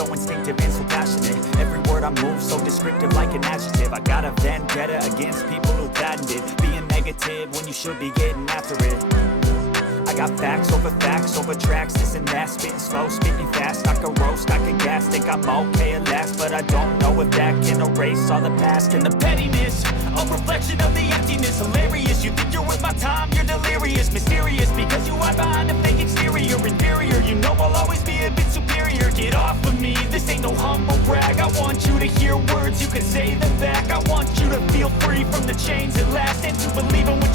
so instinctive and so passionate. Every word I move so descriptive like an adjective. I got a vendetta against people who patented being negative when you should be getting after it. I got facts over tracks, this and that. Spitting slow, spitting fast, I can roast, I can gas. Think I'm okay at last, but I don't know if that can erase all the past. And the pettiness, a reflection of the emptiness. Hilarious, you think you're worth my time, you're delirious. Mysterious, because you hide behind a fake exterior. Inferior, you know I'll always be a bit superior. Get off of me, this ain't no humble brag. I want you to hear words, you can say them back. I want you to feel free from the chains at last, and to believe in what